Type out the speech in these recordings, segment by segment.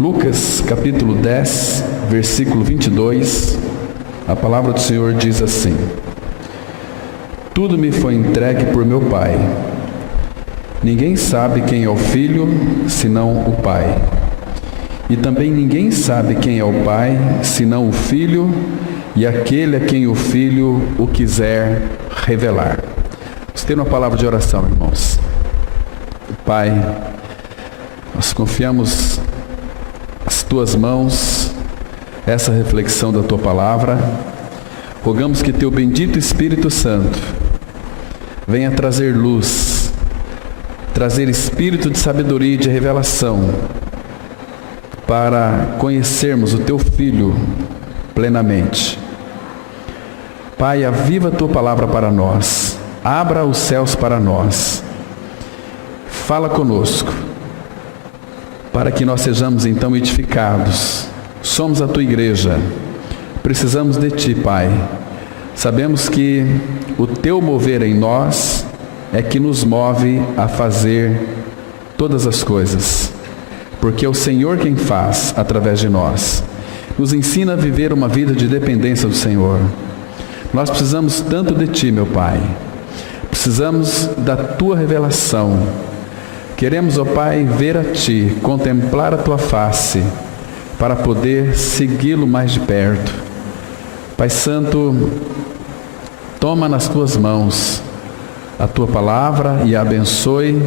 Lucas capítulo 10, versículo 22, a palavra do Senhor diz assim: Tudo me foi entregue por meu Pai. Ninguém sabe quem é o Filho, senão o Pai. E também ninguém sabe quem é o Pai, senão o Filho, e aquele a quem o Filho o quiser revelar. Vamos ter uma palavra de oração, irmãos. Pai, nós confiamos as Tuas mãos, essa reflexão da Tua palavra. Rogamos que Teu bendito Espírito Santo venha trazer luz, trazer espírito de sabedoria e de revelação, para conhecermos o Teu Filho plenamente. Pai, aviva a Tua palavra para nós, abra os céus para nós, fala conosco, para que nós sejamos então edificados. Somos a Tua igreja, precisamos de Ti, Pai. Sabemos que o Teu mover em nós é que nos move a fazer todas as coisas, porque é o Senhor quem faz através de nós. Nos ensina a viver uma vida de dependência do Senhor. Nós precisamos tanto de Ti, meu Pai. Precisamos da Tua revelação. Queremos, ó Pai, ver a Ti, contemplar a Tua face, para poder segui-lo mais de perto. Pai Santo, toma nas Tuas mãos a Tua palavra e a abençoe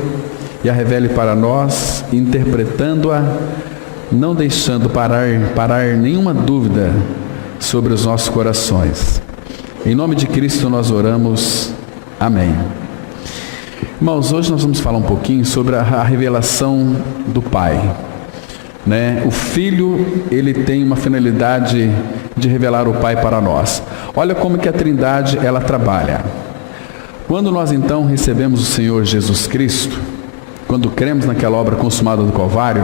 e a revele para nós, interpretando-a, não deixando parar nenhuma dúvida sobre os nossos corações. Em nome de Cristo nós oramos. Amém. Irmãos, hoje nós vamos falar um pouquinho sobre a revelação do Pai. O Filho, ele tem uma finalidade de revelar o Pai para nós. Olha como que a Trindade, ela trabalha. Quando nós então recebemos o Senhor Jesus Cristo, quando cremos naquela obra consumada do Calvário,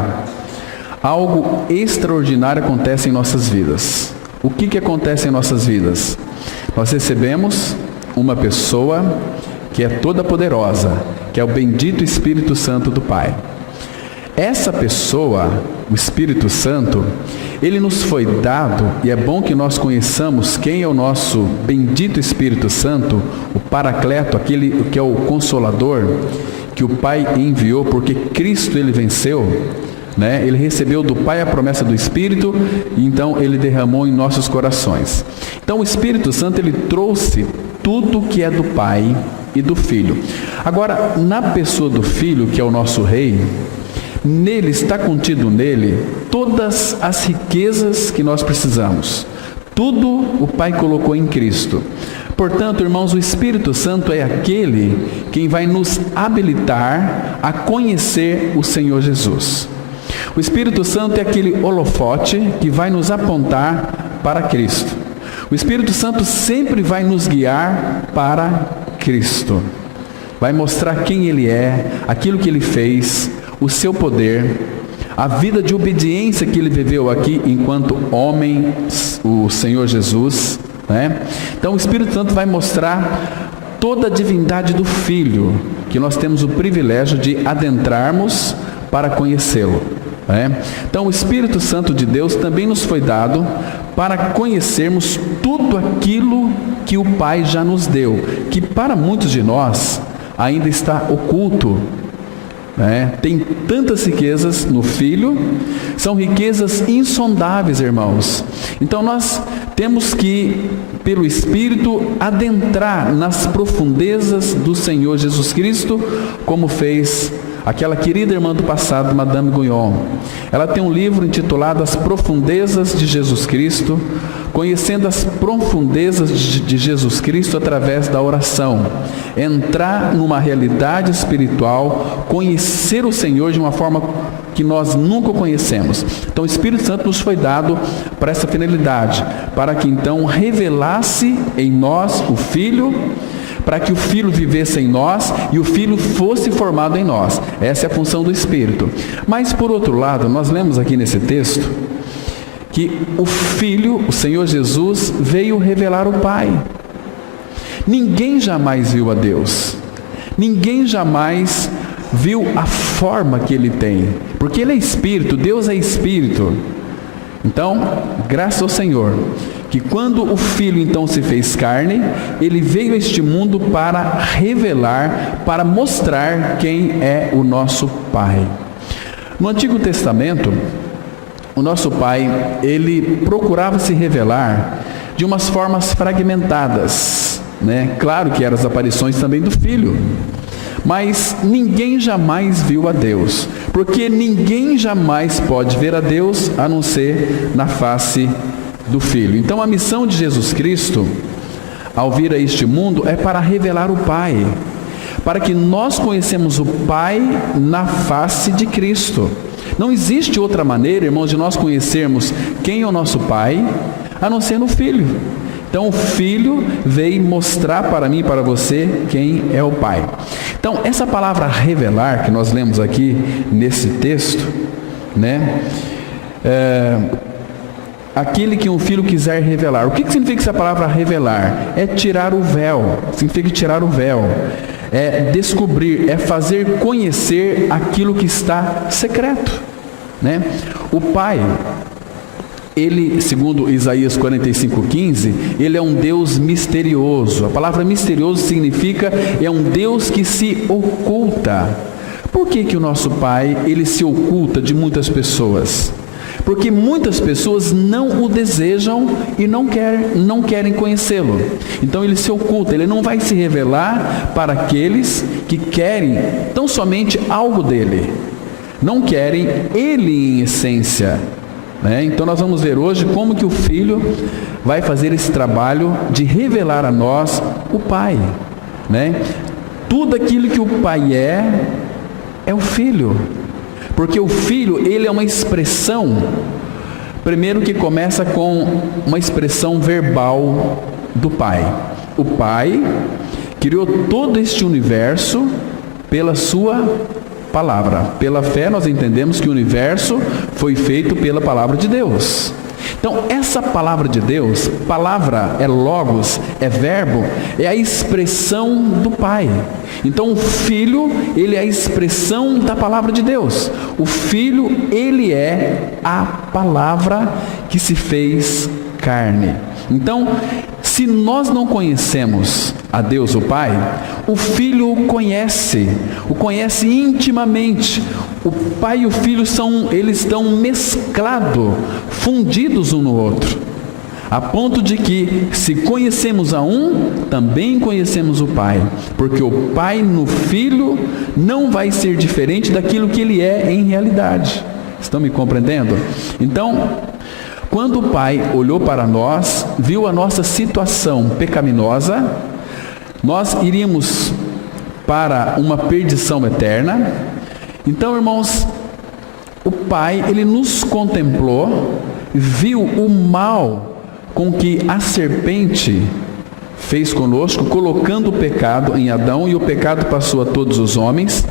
algo extraordinário acontece em nossas vidas. O que acontece em nossas vidas? Nós recebemos uma pessoa que é toda poderosa, que é o bendito Espírito Santo do Pai. Essa pessoa, o Espírito Santo, ele nos foi dado, e é bom que nós conheçamos quem é o nosso bendito Espírito Santo, o Paracleto, aquele que é o Consolador, que o Pai enviou, porque Cristo ele venceu, ele recebeu do Pai a promessa do Espírito, e então ele derramou em nossos corações. Então o Espírito Santo ele trouxe tudo que é do Pai e do Filho. Agora, na pessoa do Filho, que é o nosso Rei, nele está contido nele todas as riquezas que nós precisamos. Tudo o Pai colocou em Cristo. Portanto, irmãos, o Espírito Santo é aquele quem vai nos habilitar a conhecer o Senhor Jesus. O Espírito Santo é aquele holofote que vai nos apontar para Cristo. O Espírito Santo sempre vai nos guiar para Cristo. Vai mostrar quem Ele é, aquilo que Ele fez, o seu poder, a vida de obediência que Ele viveu aqui enquanto homem, o Senhor Jesus. Então o Espírito Santo vai mostrar toda a divindade do Filho, que nós temos o privilégio de adentrarmos para conhecê-lo. Então o Espírito Santo de Deus também nos foi dado para conhecermos tudo aquilo que o Pai já nos deu, que para muitos de nós ainda está oculto. Tem tantas riquezas no Filho, são riquezas insondáveis, irmãos. Então nós temos que, pelo Espírito, adentrar nas profundezas do Senhor Jesus Cristo, como fez aquela querida irmã do passado, Madame Guyon. Ela tem um livro intitulado As Profundezas de Jesus Cristo, conhecendo as profundezas de Jesus Cristo através da oração. Entrar numa realidade espiritual, conhecer o Senhor de uma forma que nós nunca o conhecemos. Então o Espírito Santo nos foi dado para essa finalidade, para que então revelasse em nós o Filho, para que o Filho vivesse em nós e o Filho fosse formado em nós. Essa é a função do Espírito. Mas por outro lado, nós lemos aqui nesse texto que o Filho, o Senhor Jesus, veio revelar o Pai. Ninguém jamais viu a Deus. Ninguém jamais viu a forma que Ele tem, porque Ele é Espírito, Deus é Espírito. Então, graças ao Senhor, que quando o Filho então se fez carne, Ele veio a este mundo para revelar, para mostrar quem é o nosso Pai. No Antigo Testamento, o nosso Pai, Ele procurava se revelar de umas formas fragmentadas, né? Claro que eram as aparições também do Filho, mas ninguém jamais viu a Deus, porque ninguém jamais pode ver a Deus a não ser na face do Filho. Então a missão de Jesus Cristo, ao vir a este mundo, é para revelar o Pai, para que nós conhecemos o Pai na face de Cristo. Não existe outra maneira, irmãos, de nós conhecermos quem é o nosso Pai, a não ser no Filho. Então o Filho veio mostrar para mim e para você quem é o Pai. Então essa palavra revelar, que nós lemos aqui nesse texto, né? Aquele que um filho quiser revelar. O que significa essa palavra revelar? É tirar o véu, significa tirar o véu. É descobrir, é fazer conhecer aquilo que está secreto, né? O Pai, Ele, segundo Isaías 45:15, Ele é um Deus misterioso. A palavra misterioso significa, é um Deus que se oculta. Por que o nosso Pai, Ele se oculta de muitas pessoas? Porque muitas pessoas não o desejam e não querem conhecê-lo. Então Ele se oculta, Ele não vai se revelar para aqueles que querem tão somente algo dEle. Não querem Ele em essência, né? Então nós vamos ver hoje como que o Filho vai fazer esse trabalho de revelar a nós o Pai, né? Tudo aquilo que o Pai é o Filho. Porque o Filho, ele é uma expressão, primeiro que começa com uma expressão verbal do Pai. O Pai criou todo este universo pela sua palavra. Pela fé nós entendemos que o universo foi feito pela palavra de Deus. Então essa palavra de Deus, palavra é logos, é verbo, é a expressão do Pai. Então o Filho, ele é a expressão da palavra de Deus. O Filho, ele é a palavra que se fez carne. Então, se nós não conhecemos a Deus o Pai, o Filho o conhece intimamente. O Pai e o Filho eles estão mesclados, fundidos um no outro, a ponto de que, se conhecemos a um, também conhecemos o Pai, porque o Pai no Filho não vai ser diferente daquilo que ele é em realidade. Estão me compreendendo? Então, quando o Pai olhou para nós, viu a nossa situação pecaminosa, nós iríamos para uma perdição eterna. Então, irmãos, o Pai, ele nos contemplou, viu o mal com que a serpente fez conosco, colocando o pecado em Adão, e o pecado passou a todos os homens,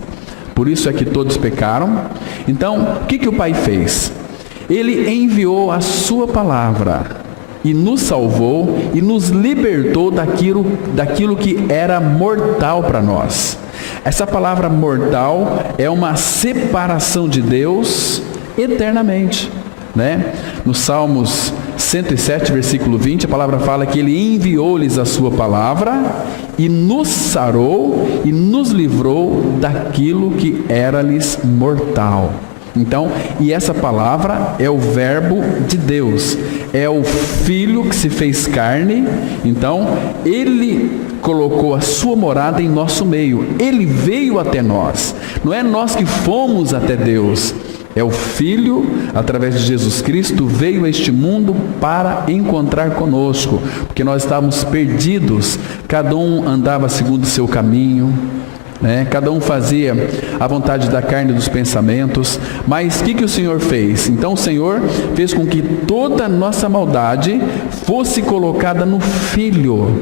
por isso é que todos pecaram. Então, o que o Pai fez? Ele enviou a sua palavra e nos salvou e nos libertou daquilo que era mortal para nós. Essa palavra mortal é uma separação de Deus eternamente, né? No Salmos 107, versículo 20, a palavra fala que Ele enviou-lhes a sua palavra e nos sarou e nos livrou daquilo que era-lhes mortal. Então, e essa palavra é o verbo de Deus, é o Filho que se fez carne. Então, Ele colocou a sua morada em nosso meio, Ele veio até nós, não é nós que fomos até Deus, é o Filho, através de Jesus Cristo, veio a este mundo para encontrar conosco, porque nós estávamos perdidos, cada um andava segundo o seu caminho, né? Cada um fazia a vontade da carne e dos pensamentos. Mas o que o Senhor fez? Então o Senhor fez com que toda a nossa maldade fosse colocada no Filho.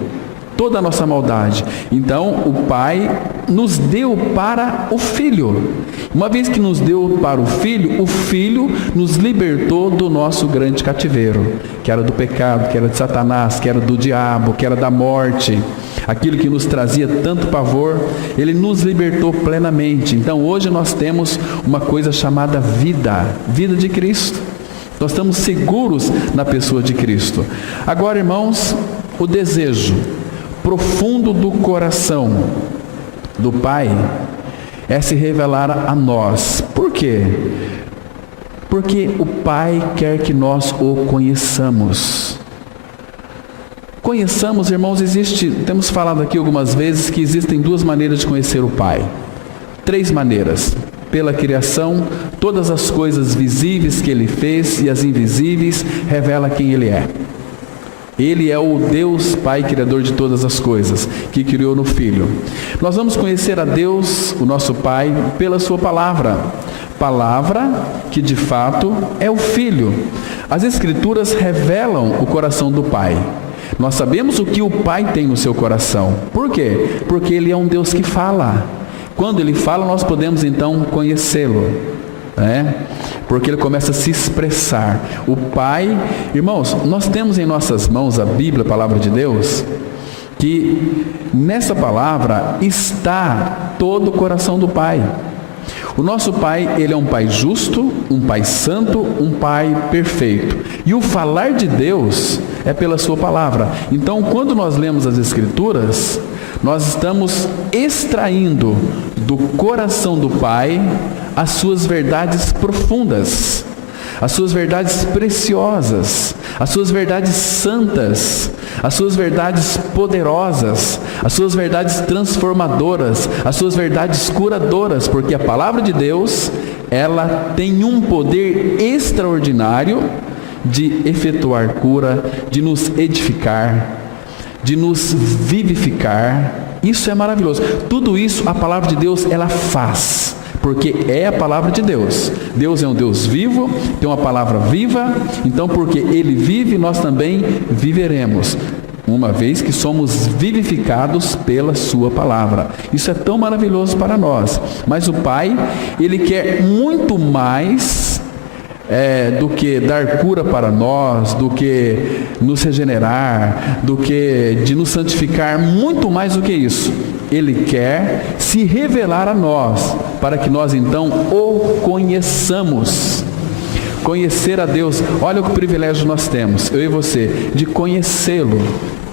toda a nossa maldade. Então, o Pai nos deu para o Filho. Uma vez que nos deu para o Filho nos libertou do nosso grande cativeiro, que era do pecado, que era de Satanás, que era do diabo, que era da morte. Aquilo que nos trazia tanto pavor, Ele nos libertou plenamente. Então, hoje nós temos uma coisa chamada vida de Cristo. Nós estamos seguros na pessoa de Cristo. Agora, irmãos, o desejo profundo do coração do Pai é se revelar a nós. Por quê? Porque o Pai quer que nós o conheçamos. Conheçamos, irmãos, temos falado aqui algumas vezes que existem duas maneiras de conhecer o Pai. 3 maneiras. Pela criação, todas as coisas visíveis que Ele fez e as invisíveis revela quem Ele é. Ele é o Deus Pai, Criador de todas as coisas, que criou no Filho. Nós vamos conhecer a Deus, o nosso Pai, pela Sua palavra. Palavra que de fato é o Filho. As Escrituras revelam o coração do Pai. Nós sabemos o que o Pai tem no seu coração. Por quê? Porque Ele é um Deus que fala. Quando Ele fala, nós podemos então conhecê-lo, porque Ele começa a se expressar. O Pai, irmãos, nós temos em nossas mãos a Bíblia, a Palavra de Deus, que nessa palavra está todo o coração do Pai. O nosso Pai, Ele é um Pai justo, um Pai santo, um Pai perfeito. E o falar de Deus é pela Sua palavra. Então, quando nós lemos as Escrituras, nós estamos extraindo do coração do Pai as suas verdades profundas, as suas verdades preciosas, as suas verdades santas, as suas verdades poderosas, as suas verdades transformadoras, as suas verdades curadoras, porque a palavra de Deus, ela tem um poder extraordinário de efetuar cura, de nos edificar, de nos vivificar. Isso é maravilhoso. Tudo isso a palavra de Deus ela faz, porque é a palavra de Deus. Deus é um Deus vivo, tem uma palavra viva, então porque Ele vive, nós também viveremos, uma vez que somos vivificados pela Sua palavra. Isso é tão maravilhoso para nós. Mas o Pai, Ele quer muito mais do que dar cura para nós, do que nos regenerar, do que de nos santificar, muito mais do que isso. Ele quer se revelar a nós, para que nós então o conheçamos. Conhecer a Deus, olha o privilégio nós temos, eu e você, de conhecê-lo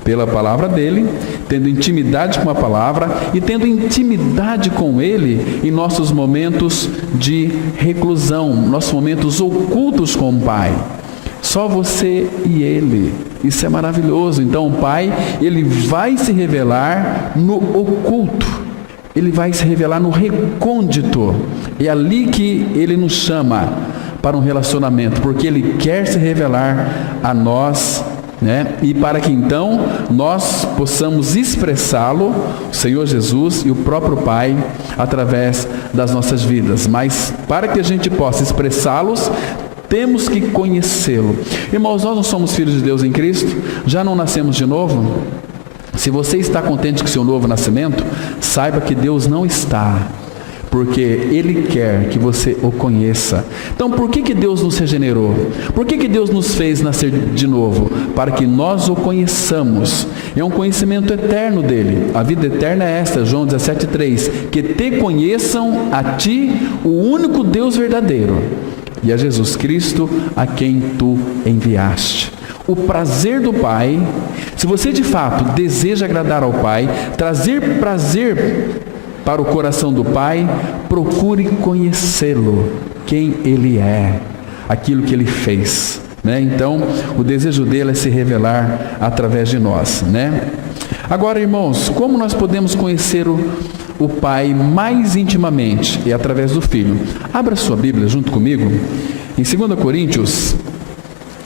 pela palavra dele, tendo intimidade com a palavra e tendo intimidade com ele em nossos momentos de reclusão, nossos momentos ocultos com o Pai. Só você e Ele. Isso é maravilhoso. Então o Pai, Ele vai se revelar no oculto. Ele vai se revelar no recôndito. É ali que Ele nos chama para um relacionamento, porque Ele quer se revelar a nós, e para que então nós possamos expressá-lo, o Senhor Jesus e o próprio Pai, através das nossas vidas. Mas para que a gente possa expressá-los, temos que conhecê-lo. Irmãos, nós não somos filhos de Deus em Cristo? Já não nascemos de novo? Se você está contente com o seu novo nascimento, saiba que Deus não está, porque Ele quer que você o conheça. Então, por que Deus nos regenerou? Por que Deus nos fez nascer de novo? Para que nós o conheçamos. É um conhecimento eterno dele. A vida eterna é esta, João 17,3, que te conheçam a ti, o único Deus verdadeiro, e a Jesus Cristo, a quem tu enviaste. O prazer do Pai, se você de fato deseja agradar ao Pai, trazer prazer para o coração do Pai, procure conhecê-lo, quem Ele é, aquilo que Ele fez. Então, o desejo dele é se revelar através de nós. Agora, irmãos, como nós podemos conhecer o Pai mais intimamente? É através do Filho. Abra sua Bíblia junto comigo, em 2 Coríntios,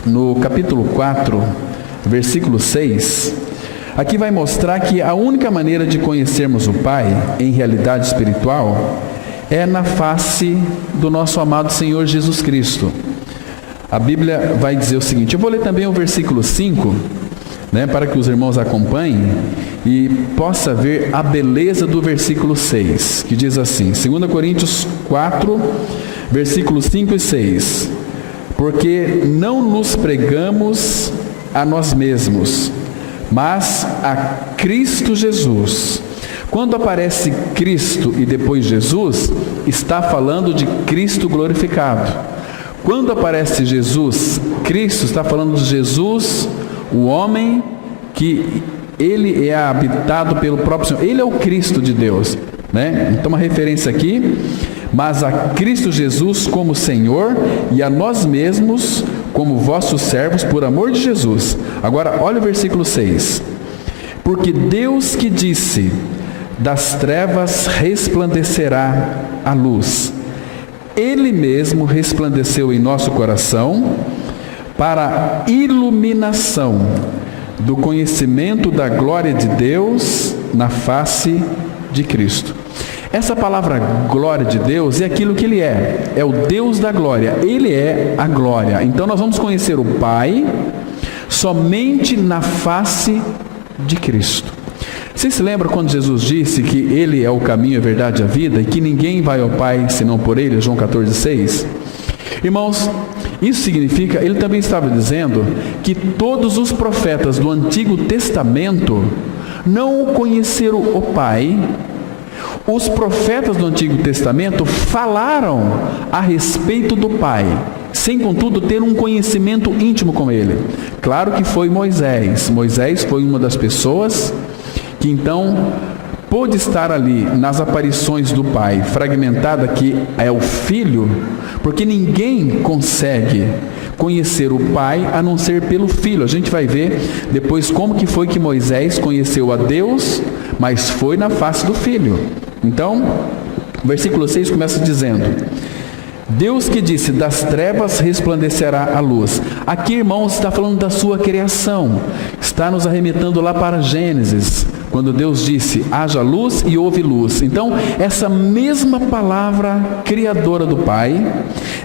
no capítulo 4, versículo 6, aqui vai mostrar que a única maneira de conhecermos o Pai, em realidade espiritual, é na face do nosso amado Senhor Jesus Cristo. A Bíblia vai dizer o seguinte, eu vou ler também o versículo 5, para que os irmãos acompanhem e possa ver a beleza do versículo 6, que diz assim, 2 Coríntios 4, versículos 5 e 6. Porque não nos pregamos a nós mesmos, mas a Cristo Jesus. Quando aparece Cristo e depois Jesus, está falando de Cristo glorificado. Quando aparece Jesus, Cristo, está falando de Jesus, o homem que ele é habitado pelo próprio Senhor. Ele é o Cristo de Deus, Então uma referência aqui, mas a Cristo Jesus como Senhor e a nós mesmos como vossos servos por amor de Jesus. Agora olha o versículo 6. Porque Deus que disse, das trevas resplandecerá a luz, Ele mesmo resplandeceu em nosso coração para a iluminação do conhecimento da glória de Deus na face de Cristo. Essa palavra glória de Deus é aquilo que Ele é o Deus da glória, Ele é a glória. Então nós vamos conhecer o Pai somente na face de Cristo. Vocês se lembram quando Jesus disse que Ele é o caminho, a verdade e a vida, e que ninguém vai ao Pai senão por Ele, João 14,6? Irmãos, isso significa, Ele também estava dizendo que todos os profetas do Antigo Testamento não conheceram o Pai. Os profetas do Antigo Testamento falaram a respeito do Pai, sem contudo ter um conhecimento íntimo com Ele. Claro que foi Moisés. Moisés foi uma das pessoas que então pôde estar ali nas aparições do Pai, fragmentada que é o Filho, porque ninguém consegue conhecer o Pai a não ser pelo Filho. A gente vai ver depois como que foi que Moisés conheceu a Deus, mas foi na face do Filho. Então, o versículo 6 começa dizendo: Deus que disse, das trevas resplandecerá a luz. Aqui, irmãos, está falando da sua criação, está nos arremetendo lá para Gênesis, quando Deus disse, haja luz e houve luz. Então, essa mesma palavra criadora do Pai,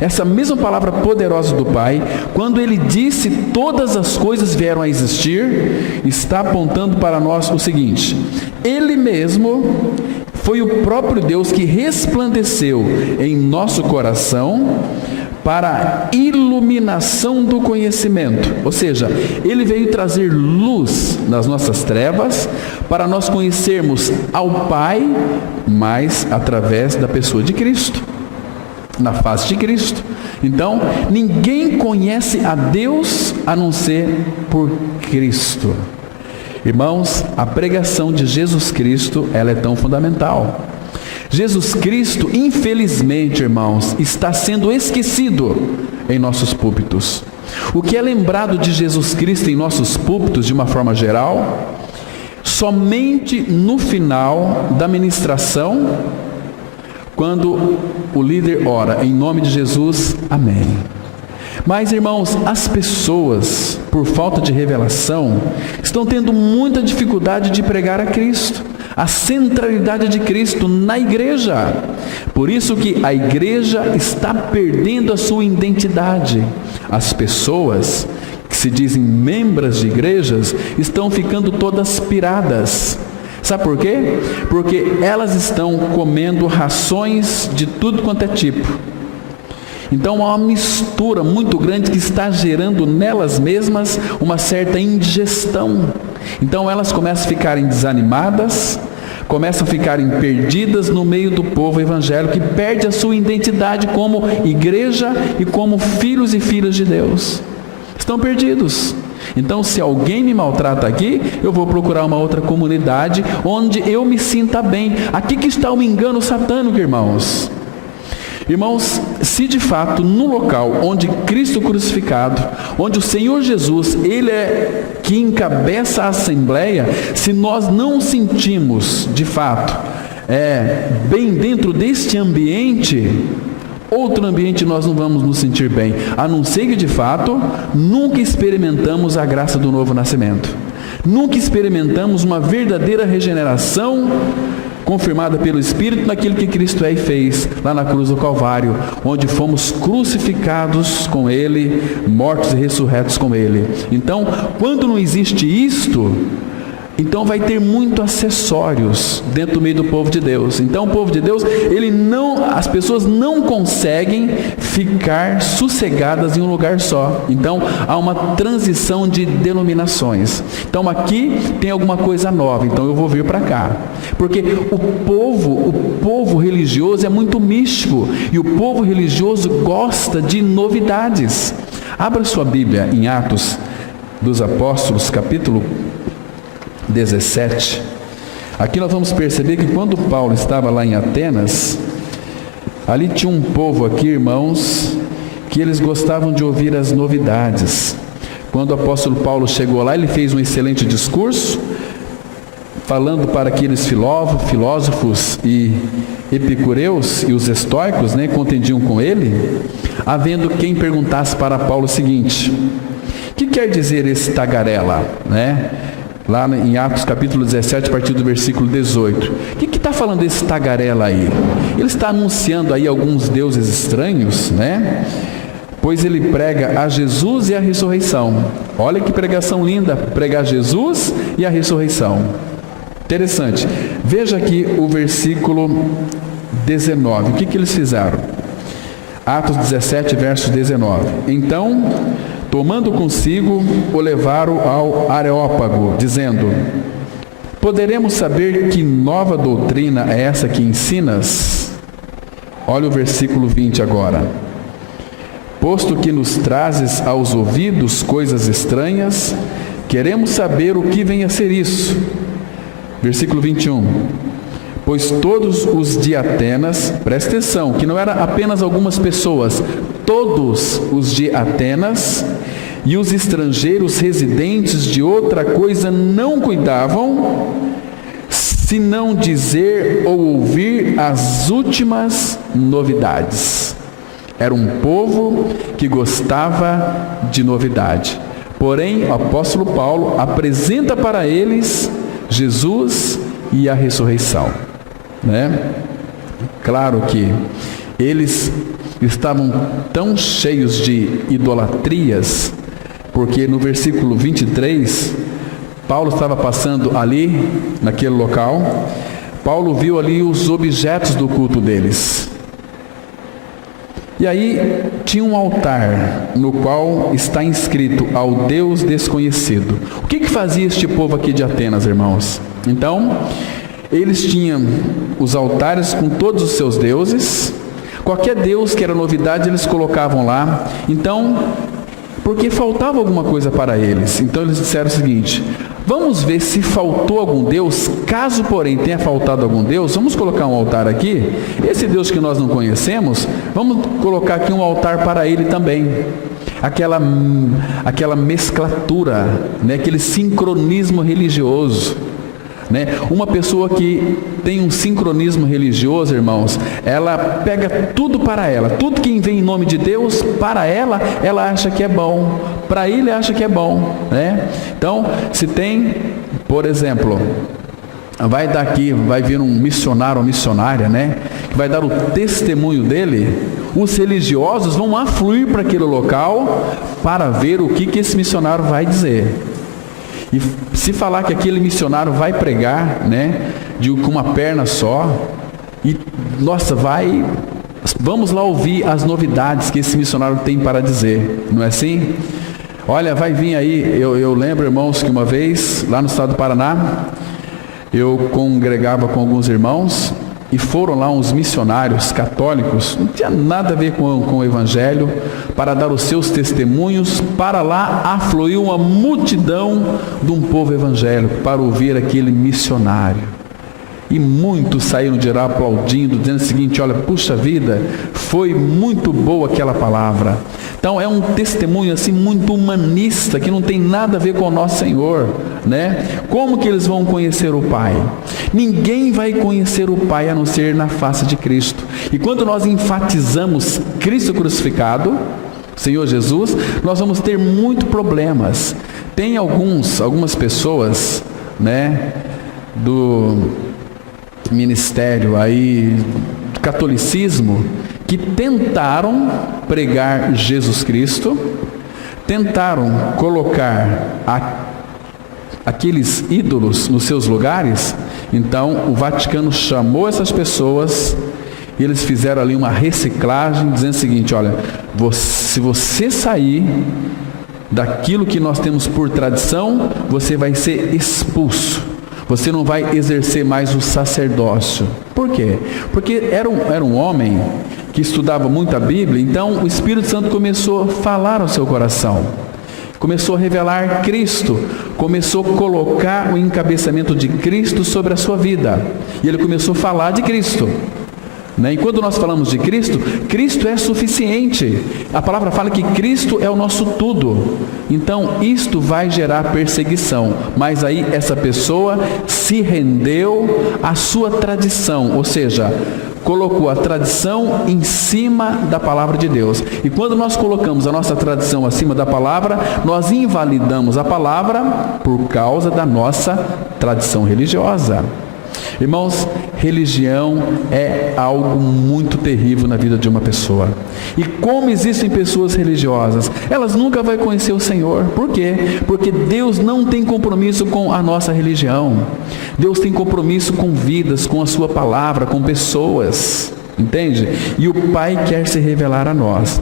essa mesma palavra poderosa do Pai, quando Ele disse todas as coisas vieram a existir, está apontando para nós o seguinte: Ele mesmo foi o próprio Deus que resplandeceu em nosso coração para a iluminação do conhecimento. Ou seja, Ele veio trazer luz nas nossas trevas para nós conhecermos ao Pai, mas através da pessoa de Cristo, na face de Cristo. Então, ninguém conhece a Deus a não ser por Cristo. Irmãos, a pregação de Jesus Cristo, ela é tão fundamental. Jesus Cristo, infelizmente, irmãos, está sendo esquecido em nossos púlpitos. O que é lembrado de Jesus Cristo em nossos púlpitos, de uma forma geral, somente no final da ministração, quando o líder ora, em nome de Jesus, amém. Mas, irmãos, as pessoas, por falta de revelação, estão tendo muita dificuldade de pregar a Cristo, a centralidade de Cristo na igreja. Por isso que a igreja está perdendo a sua identidade. As pessoas que se dizem membros de igrejas estão ficando todas piradas. Sabe por quê? Porque elas estão comendo rações de tudo quanto é tipo. Então há uma mistura muito grande que está gerando nelas mesmas uma certa indigestão. Então elas começam a ficarem desanimadas, começam a ficarem perdidas no meio do povo evangélico, que perde a sua identidade como igreja e como filhos e filhas de Deus. Estão perdidos. Então, se alguém me maltrata aqui, eu vou procurar uma outra comunidade onde eu me sinta bem. Aqui que está o engano satânico, irmãos. Irmãos, se de fato no local onde Cristo crucificado, onde o Senhor Jesus, Ele é que encabeça a assembleia, se nós não sentimos de fato bem dentro deste ambiente, outro ambiente nós não vamos nos sentir bem, a não ser que de fato nunca experimentamos a graça do novo nascimento, nunca experimentamos uma verdadeira regeneração confirmada pelo Espírito naquilo que Cristo é e fez lá na cruz do Calvário, onde fomos crucificados com Ele, mortos e ressurretos com Ele. Então, quando não existe isto, então vai ter muitos acessórios dentro do meio do povo de Deus. Então o povo de Deus, as pessoas não conseguem ficar sossegadas em um lugar só. Então há uma transição de denominações. Então aqui tem alguma coisa nova, então eu vou vir para cá. Porque o povo religioso é muito místico, e o povo religioso gosta de novidades. Abra sua Bíblia em Atos dos Apóstolos, capítulo 17. Aqui nós vamos perceber que quando Paulo estava lá em Atenas, ali tinha um povo aqui, irmãos, que eles gostavam de ouvir as novidades. Quando o apóstolo Paulo chegou lá, ele fez um excelente discurso, falando para aqueles filósofos e epicureus e os estoicos, contendiam com ele, havendo quem perguntasse para Paulo o seguinte: o que quer dizer esse tagarela, Lá em Atos capítulo 17, a partir do versículo 18. O que está falando esse tagarela aí? Ele está anunciando aí alguns deuses estranhos, Pois ele prega a Jesus e a ressurreição. Olha que pregação linda, pregar Jesus e a ressurreição. Interessante. Veja aqui o versículo 19. O que eles fizeram? Atos 17, verso 19. Então, tomando consigo, o levaram ao Areópago, dizendo: poderemos saber que nova doutrina é essa que ensinas? Olha o versículo 20 agora. Posto que nos trazes aos ouvidos coisas estranhas, queremos saber o que vem a ser isso. Versículo 21. Pois todos os de Atenas, presta atenção, que não era apenas algumas pessoas, todos os de Atenas e os estrangeiros residentes de outra coisa não cuidavam, senão dizer ou ouvir as últimas novidades. Era um povo que gostava de novidade. Porém, o apóstolo Paulo apresenta para eles Jesus e a ressurreição. Claro que eles estavam tão cheios de idolatrias, porque no versículo 23, Paulo estava passando ali, naquele local, Paulo viu ali os objetos do culto deles. E aí tinha um altar no qual está inscrito ao Deus desconhecido. O que fazia este povo aqui de Atenas, irmãos? Então, eles tinham os altares com todos os seus deuses. Qualquer deus que era novidade, eles colocavam lá. Então, porque faltava alguma coisa para eles. Então eles disseram o seguinte: vamos ver se faltou algum Deus. Caso, porém, tenha faltado algum Deus, vamos colocar um altar aqui. Esse Deus que nós não conhecemos, vamos colocar aqui um altar para ele também. Aquela mesclatura, aquele sincronismo religioso. Uma pessoa que tem um sincronismo religioso, irmãos, ela pega tudo para ela. Tudo que vem em nome de Deus, para ela acha que é bom. Para ele, acha que é bom. Então, se tem, por exemplo, vai vir um missionário ou missionária, que vai dar o testemunho dele, os religiosos vão afluir para aquele local para ver o que esse missionário vai dizer. E se falar que aquele missionário vai pregar, com uma perna só, e nossa, vamos lá ouvir as novidades que esse missionário tem para dizer, não é assim? Olha, vai vir aí, eu lembro, irmãos, que uma vez, lá no estado do Paraná, eu congregava com alguns irmãos, e foram lá uns missionários católicos, não tinha nada a ver com o evangelho, para dar os seus testemunhos. Para lá afluiu uma multidão de um povo evangélico para ouvir aquele missionário. E muitos saíram de lá aplaudindo, dizendo o seguinte: olha, puxa vida, foi muito boa aquela palavra. Então é um testemunho assim muito humanista, que não tem nada a ver com o nosso Senhor, Como que eles vão conhecer o Pai? Ninguém vai conhecer o Pai a não ser na face de Cristo. E quando nós enfatizamos Cristo crucificado, Senhor Jesus, nós vamos ter muitos problemas. Tem algumas pessoas, ministério aí do catolicismo que tentaram pregar Jesus Cristo, tentaram colocar aqueles ídolos nos seus lugares. Então o Vaticano chamou essas pessoas e eles fizeram ali uma reciclagem, dizendo o seguinte: olha, se você sair daquilo que nós temos por tradição, você vai ser expulso, você não vai exercer mais o sacerdócio. Por quê? Porque era um homem que estudava muito a Bíblia. Então o Espírito Santo começou a falar ao seu coração, começou a revelar Cristo, começou a colocar o encabeçamento de Cristo sobre a sua vida, e ele começou a falar de Cristo. E quando nós falamos de Cristo, Cristo é suficiente. A palavra fala que Cristo é o nosso tudo. Então isto vai gerar perseguição, mas aí essa pessoa se rendeu à sua tradição, ou seja, colocou a tradição em cima da palavra de Deus. E quando nós colocamos a nossa tradição acima da palavra, nós invalidamos a palavra por causa da nossa tradição religiosa. Irmãos, religião é algo muito terrível na vida de uma pessoa. E como existem pessoas religiosas, elas nunca vão conhecer o Senhor. Por quê? Porque Deus não tem compromisso com a nossa religião. Deus tem compromisso com vidas, com a sua palavra, com pessoas. Entende? E o Pai quer se revelar a nós.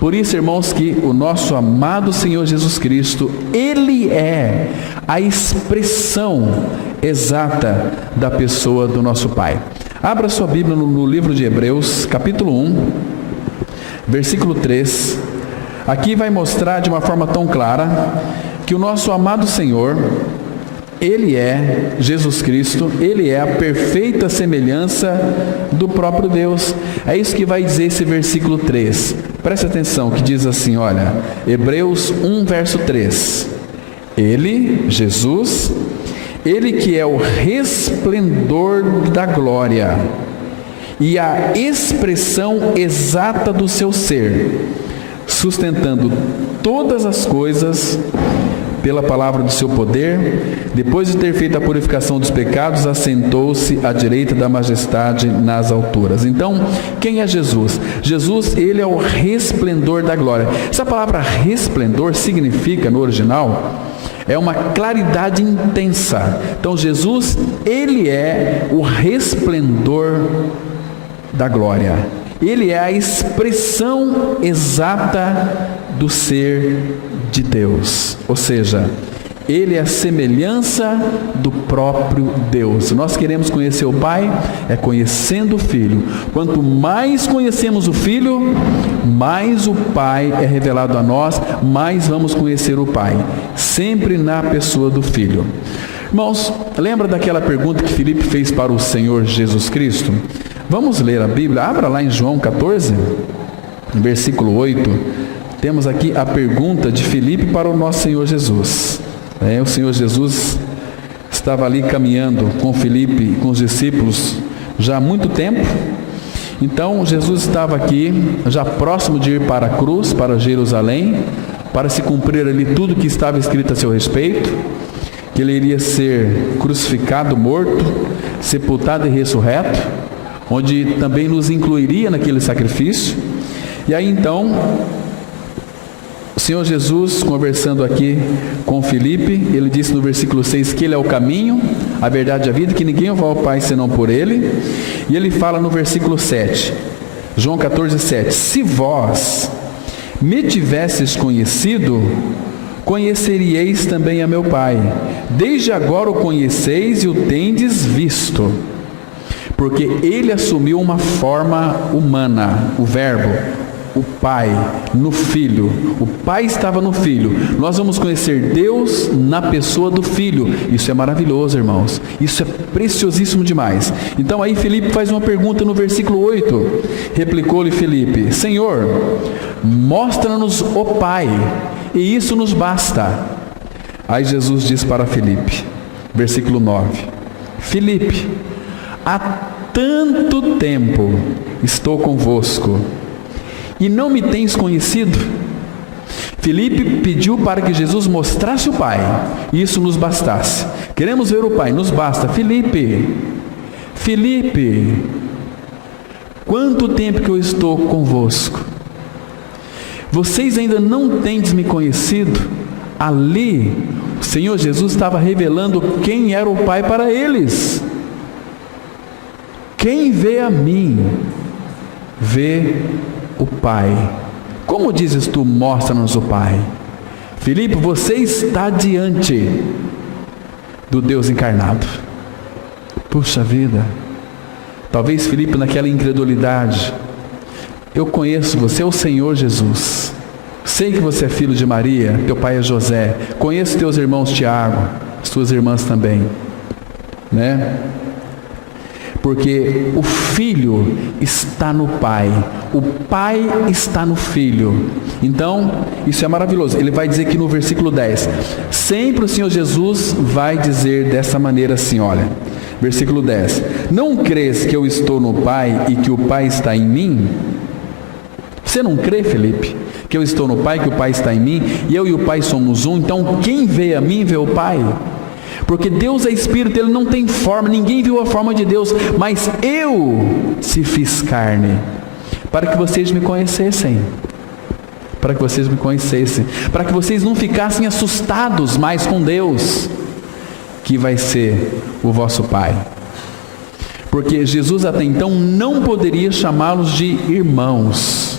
Por isso, irmãos, que o nosso amado Senhor Jesus Cristo, Ele é a expressão exata da pessoa do nosso Pai. Abra sua Bíblia no livro de Hebreus, capítulo 1, versículo 3. Aqui vai mostrar de uma forma tão clara que o nosso amado Senhor, Ele é Jesus Cristo, Ele é a perfeita semelhança do próprio Deus. É isso que vai dizer esse versículo 3. Preste atenção, que diz assim, olha, Hebreus 1, verso 3. Ele, Jesus, Ele que é o resplendor da glória e a expressão exata do seu ser, sustentando todas as coisas pela palavra do seu poder, depois de ter feito a purificação dos pecados, assentou-se à direita da majestade nas alturas. Então, quem é Jesus? Jesus, Ele é o resplendor da glória. Essa palavra resplendor significa, no original, é uma claridade intensa. Então, Jesus, Ele é o resplendor da glória. Ele é a expressão exata do ser de Deus. Ou seja, Ele é a semelhança do próprio Deus. Se nós queremos conhecer o Pai, é conhecendo o Filho. Quanto mais conhecemos o Filho, mais o Pai é revelado a nós, mais vamos conhecer o Pai. Sempre na pessoa do Filho. Irmãos, lembra daquela pergunta que Filipe fez para o Senhor Jesus Cristo? Vamos ler a Bíblia. Abra lá em João 14, versículo 8. Temos aqui a pergunta de Filipe para o nosso Senhor Jesus. O Senhor Jesus estava ali caminhando com Filipe e com os discípulos já há muito tempo. Então Jesus estava aqui já próximo de ir para a cruz, para Jerusalém, para se cumprir ali tudo que estava escrito a seu respeito, que ele iria ser crucificado, morto, sepultado e ressurreto, onde também nos incluiria naquele sacrifício. E aí então o Senhor Jesus, conversando aqui com Filipe, ele disse no versículo 6 que Ele é o caminho, a verdade e a vida, que ninguém vai ao Pai senão por Ele. E ele fala no versículo 7, João 14, 7, se vós me tivesses conhecido, conheceríeis também a meu Pai. Desde agora o conheceis e o tendes visto. Porque Ele assumiu uma forma humana, o Verbo, o Pai, no Filho. O Pai estava no Filho. Nós vamos conhecer Deus na pessoa do Filho. Isso é maravilhoso, irmãos. Isso é preciosíssimo demais. Então aí Filipe faz uma pergunta no versículo 8. Replicou-lhe Filipe, Senhor, mostra-nos o Pai, e isso nos basta. Aí Jesus diz para Filipe, versículo 9, Filipe, há tanto tempo estou convosco, e não me tens conhecido? Filipe pediu para que Jesus mostrasse o Pai, e isso nos bastasse. Queremos ver o Pai, nos basta. Filipe, Filipe, quanto tempo que eu estou convosco? Vocês ainda não têm me conhecido? Ali, o Senhor Jesus estava revelando quem era o Pai para eles. Quem vê a mim, vê o Pai. Como dizes tu, mostra-nos o Pai? Filipe, você está diante do Deus encarnado. Puxa vida, talvez Filipe naquela incredulidade, eu conheço você, é o Senhor Jesus, sei que você é filho de Maria, teu pai é José, conheço teus irmãos Tiago, as tuas irmãs também, né? Porque o Filho está no Pai, o Pai está no Filho. Então, isso é maravilhoso. Ele vai dizer que no versículo 10, sempre o Senhor Jesus vai dizer dessa maneira assim, olha, versículo 10, não crês que eu estou no Pai e que o Pai está em mim? Você não crê, Felipe, que eu estou no Pai, que o Pai está em mim, e eu e o Pai somos um? Então, quem vê a mim, vê o Pai. Porque Deus é Espírito, Ele não tem forma, ninguém viu a forma de Deus, mas eu se fiz carne, para que vocês me conhecessem, para que vocês me conhecessem, para que vocês não ficassem assustados mais com Deus, que vai ser o vosso Pai. Porque Jesus até então não poderia chamá-los de irmãos,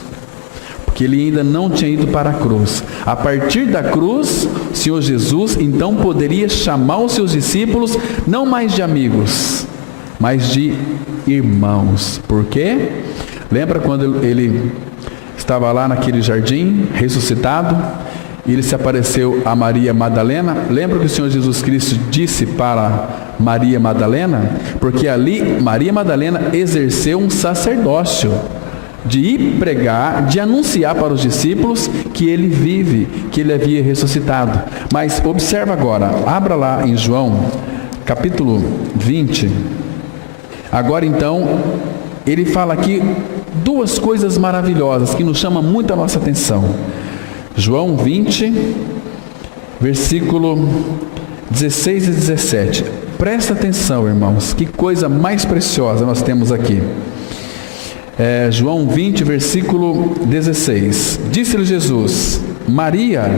porque Ele ainda não tinha ido para a cruz. A partir da cruz, o Senhor Jesus então poderia chamar os seus discípulos não mais de amigos, mas de irmãos. Por quê? Lembra quando Ele estava lá naquele jardim, ressuscitado, e Ele se apareceu a Maria Madalena? Lembra que o Senhor Jesus Cristo disse para Maria Madalena? Porque ali Maria Madalena exerceu um sacerdócio, de ir pregar, de anunciar para os discípulos que Ele vive, que Ele havia ressuscitado. Mas observa agora, abra lá em João, capítulo 20. Agora então, Ele fala aqui duas coisas maravilhosas que nos chamam muito a nossa atenção. João 20, versículo 16 e 17. Presta atenção, irmãos, que coisa mais preciosa nós temos aqui. João 20, versículo 16. Disse-lhe Jesus, Maria.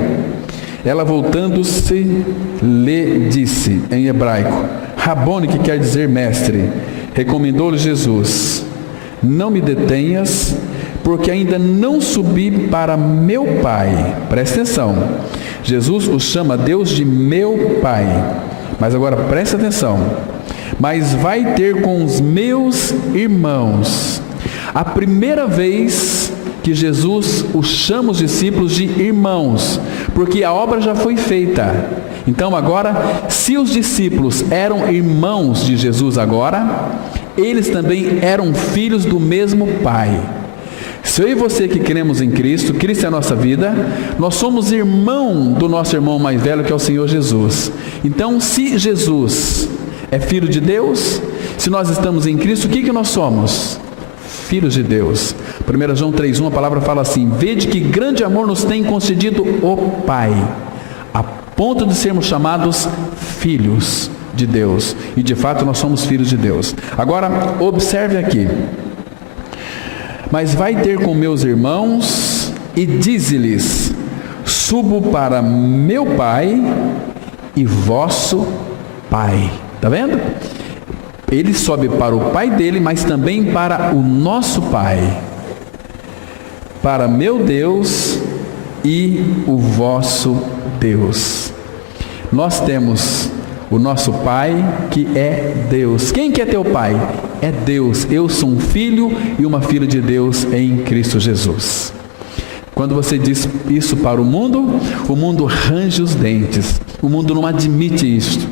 Ela voltando-se, lhe disse em hebraico, Rabone, que quer dizer mestre. Recomendou-lhe Jesus, não me detenhas, porque ainda não subi para meu Pai. Presta atenção, Jesus o chama Deus de meu Pai. Mas agora presta atenção, mas vai ter com os meus irmãos. A primeira vez que Jesus chama os discípulos de irmãos, porque a obra já foi feita. Então agora, se os discípulos eram irmãos de Jesus agora, eles também eram filhos do mesmo Pai. Se eu e você que cremos em Cristo, Cristo é a nossa vida, nós somos irmão do nosso irmão mais velho, que é o Senhor Jesus. Então, se Jesus é filho de Deus, se nós estamos em Cristo, o que nós somos? Filhos de Deus. 1 João 3,1, a palavra fala assim, vede que grande amor nos tem concedido o Pai, a ponto de sermos chamados filhos de Deus. E de fato nós somos filhos de Deus. Agora, observe aqui. Mas vai ter com meus irmãos e dize-lhes, subo para meu Pai e vosso Pai. Está vendo? Ele sobe para o Pai dele, mas também para o nosso Pai, para meu Deus e o vosso Deus. Nós temos o nosso Pai, que é Deus. Quem que é teu Pai? É Deus. Eu sou um filho e uma filha de Deus em Cristo Jesus. Quando você diz isso para o mundo range os dentes. O mundo não admite isso.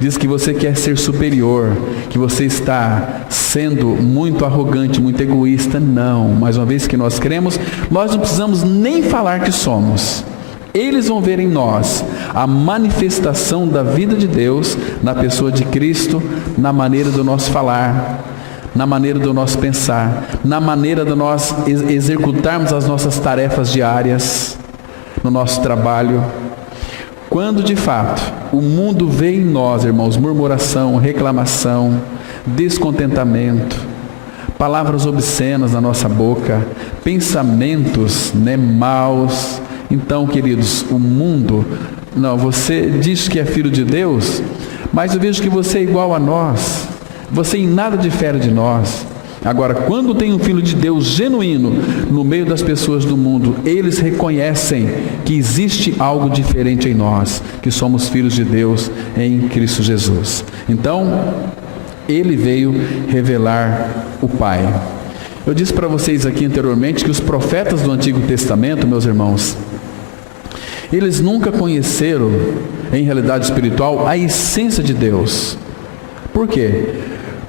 Diz que você quer ser superior, que você está sendo muito arrogante, muito egoísta. Não, mas uma vez que nós cremos, nós não precisamos nem falar que somos. Eles vão ver em nós a manifestação da vida de Deus na pessoa de Cristo, na maneira do nosso falar, na maneira do nosso pensar, na maneira de nós executarmos as nossas tarefas diárias, no nosso trabalho. Quando de fato o mundo vê em nós, irmãos, murmuração, reclamação, descontentamento, palavras obscenas na nossa boca, pensamentos, maus. Então, queridos, o mundo, não, você diz que é filho de Deus, mas eu vejo que você é igual a nós, você em nada difere de nós. Agora, quando tem um filho de Deus genuíno no meio das pessoas do mundo, eles reconhecem que existe algo diferente em nós, que somos filhos de Deus em Cristo Jesus. Então, ele veio revelar o Pai. Eu disse para vocês aqui anteriormente que os profetas do Antigo Testamento, meus irmãos, eles nunca conheceram, em realidade espiritual, a essência de Deus. Por quê?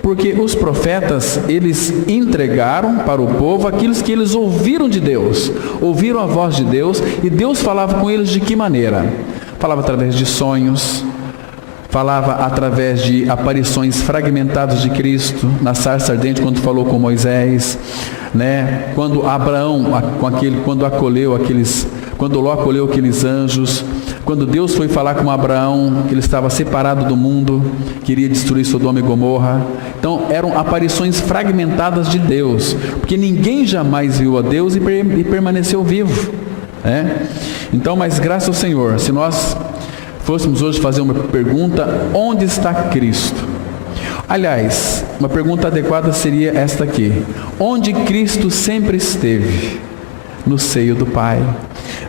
Porque os profetas, eles entregaram para o povo aquilo que eles ouviram de Deus, ouviram a voz de Deus, e Deus falava com eles de que maneira? Falava através de sonhos, falava através de aparições fragmentadas de Cristo, na sarça ardente, quando falou com Moisés, quando Abraão, quando Ló acolheu aqueles anjos, quando Deus foi falar com Abraão, que ele estava separado do mundo, queria destruir Sodoma e Gomorra. Então, eram aparições fragmentadas de Deus, porque ninguém jamais viu a Deus e permaneceu vivo. Então, mas graças ao Senhor, se nós fôssemos hoje fazer uma pergunta, onde está Cristo? Aliás, uma pergunta adequada seria esta aqui: onde Cristo sempre esteve? No seio do Pai.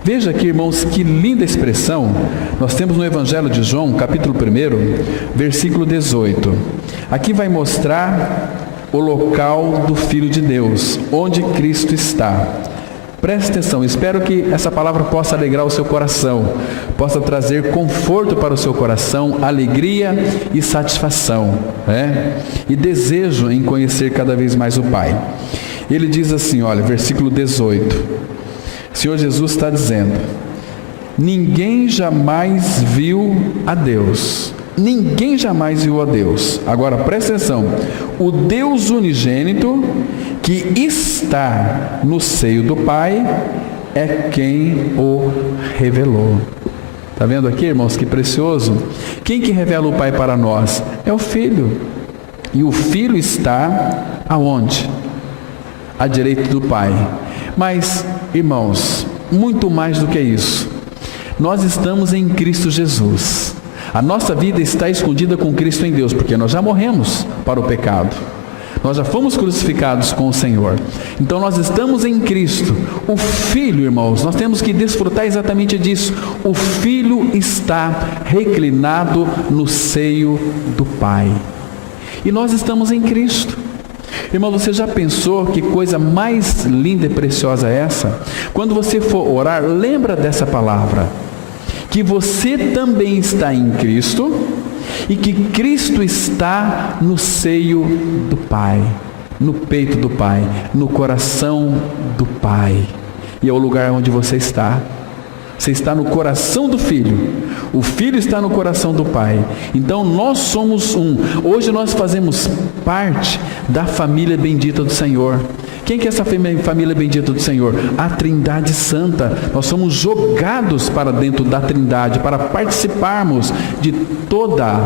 Veja aqui, irmãos, que linda expressão nós temos no Evangelho de João, capítulo 1, versículo 18. Aqui vai mostrar o local do Filho de Deus, onde Cristo está. Preste atenção, espero que essa palavra possa alegrar o seu coração, possa trazer conforto para o seu coração, alegria e satisfação, e desejo em conhecer cada vez mais o Pai. Ele diz assim, olha, versículo 18, o Senhor Jesus está dizendo: ninguém jamais viu a Deus. Ninguém jamais viu a Deus. Agora presta atenção, o Deus unigênito que está no seio do Pai é quem o revelou. Está vendo aqui, irmãos, que precioso? Quem que revela o Pai para nós? É o Filho. E o Filho está aonde? À direita do Pai. Mas, irmãos, muito mais do que isso, nós estamos em Cristo Jesus. A nossa vida está escondida com Cristo em Deus, porque nós já morremos para o pecado. Nós já fomos crucificados com o Senhor. Então nós estamos em Cristo. O Filho, irmãos, nós temos que desfrutar exatamente disso. O Filho está reclinado no seio do Pai. E nós estamos em Cristo. Irmão, você já pensou que coisa mais linda e preciosa é essa? Quando você for orar, lembra dessa palavra, que você também está em Cristo e que Cristo está no seio do Pai, no peito do Pai, no coração do Pai. E é o lugar onde você está. Você está no coração do Filho. O Filho está no coração do Pai. Então nós somos um. Hoje nós fazemos parte da família bendita do Senhor. Quem que é essa família bendita do Senhor? A Trindade Santa. Nós somos jogados para dentro da Trindade, para participarmos de toda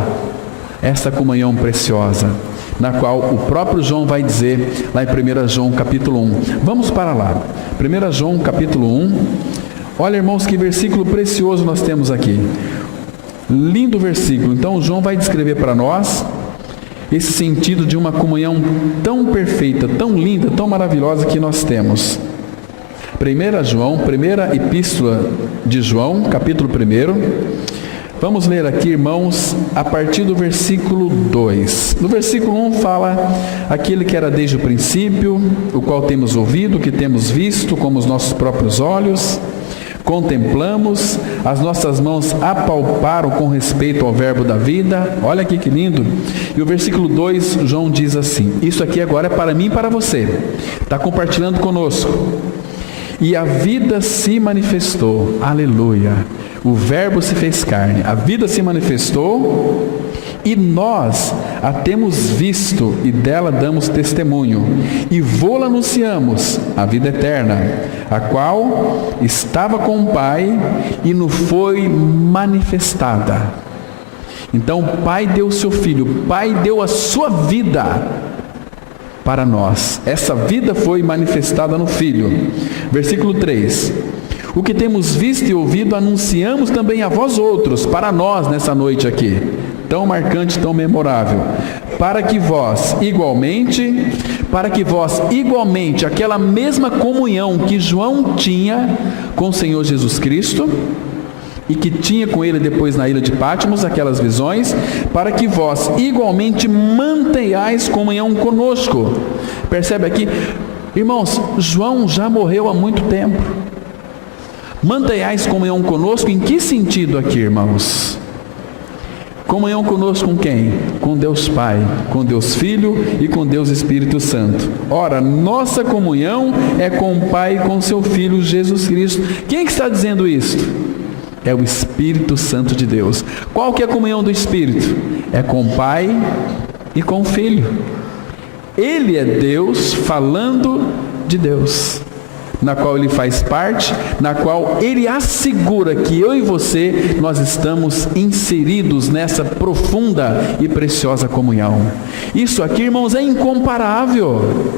essa comunhão preciosa, na qual o próprio João vai dizer, lá em 1 João capítulo 1. Vamos para lá. 1 João capítulo 1. Olha, irmãos, que versículo precioso nós temos aqui. Lindo versículo. Então, João vai descrever para nós esse sentido de uma comunhão tão perfeita, tão linda, tão maravilhosa que nós temos. 1 João, primeira epístola de João, capítulo 1. Vamos ler aqui, irmãos, a partir do versículo 2. No versículo 1 fala aquele que era desde o princípio, o qual temos ouvido, que temos visto com os nossos próprios olhos, contemplamos, as nossas mãos apalparam com respeito ao verbo da vida. Olha aqui que lindo. E o versículo 2, João diz assim, isso aqui agora é para mim e para você, está compartilhando conosco. E a vida se manifestou, aleluia, o verbo se fez carne, a vida se manifestou e nós a temos visto e dela damos testemunho e vô-la anunciamos, a vida eterna, a qual estava com o Pai e nos foi manifestada. Então o Pai deu o seu Filho, o Pai deu a sua vida para nós. Essa vida foi manifestada no Filho. Versículo 3. O que temos visto e ouvido, anunciamos também a vós outros, para nós nessa noite aqui, tão marcante, tão memorável, para que vós igualmente, aquela mesma comunhão que João tinha com o Senhor Jesus Cristo, e que tinha com ele depois na ilha de Patmos, aquelas visões, para que vós igualmente mantenhais comunhão conosco. Percebe aqui? Irmãos, João já morreu há muito tempo. Mantenhais comunhão conosco, em que sentido aqui, irmãos? Comunhão conosco com quem? Com Deus Pai, com Deus Filho e com Deus Espírito Santo. Ora, nossa comunhão é com o Pai e com seu Filho Jesus Cristo. Quem que está dizendo isto? É o Espírito Santo de Deus. Qual que é a comunhão do Espírito? É com o Pai e com o Filho. Ele é Deus falando de Deus, na qual ele faz parte, na qual ele assegura que eu e você, nós estamos inseridos nessa profunda e preciosa comunhão. Isso aqui, irmãos, é incomparável.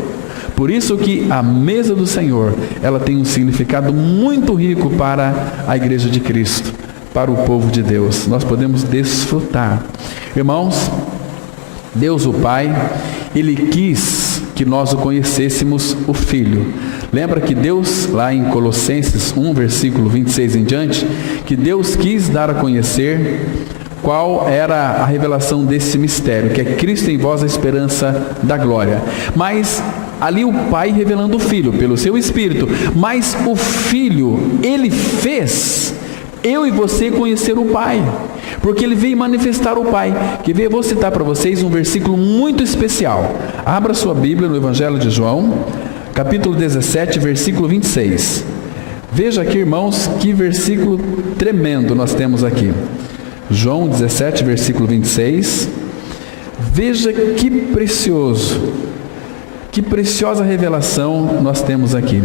Por isso que a mesa do Senhor, ela tem um significado muito rico para a igreja de Cristo, para o povo de Deus. Nós podemos desfrutar. Irmãos, Deus o Pai, Ele quis que nós o conhecêssemos, o Filho. Lembra que Deus, lá em Colossenses 1, versículo 26 em diante, que Deus quis dar a conhecer qual era a revelação desse mistério, que é Cristo em vós, a esperança da glória. Mas ali o Pai revelando o Filho, pelo seu Espírito. Mas o Filho, Ele fez eu e você conhecer o Pai, porque Ele veio manifestar o Pai. Que veio, vou citar para vocês um versículo muito especial. Abra sua Bíblia no Evangelho de João, capítulo 17, versículo 26. Veja aqui, irmãos, que versículo tremendo nós temos aqui. João 17, versículo 26. Veja que precioso, que preciosa revelação nós temos aqui.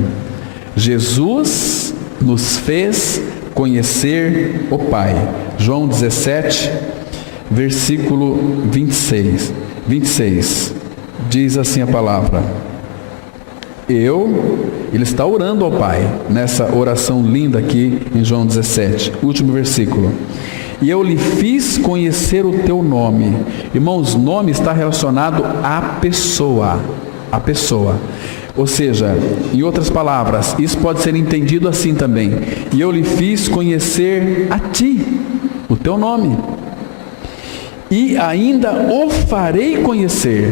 Jesus nos fez conhecer o Pai. João 17, versículo 26. Diz assim a palavra: ele está orando ao Pai, nessa oração linda aqui em João 17, último versículo. E eu lhe fiz conhecer o teu nome. Irmãos, nome está relacionado à pessoa. A pessoa. Ou seja, em outras palavras, isso pode ser entendido assim também. E eu lhe fiz conhecer a ti, o teu nome. E ainda o farei conhecer.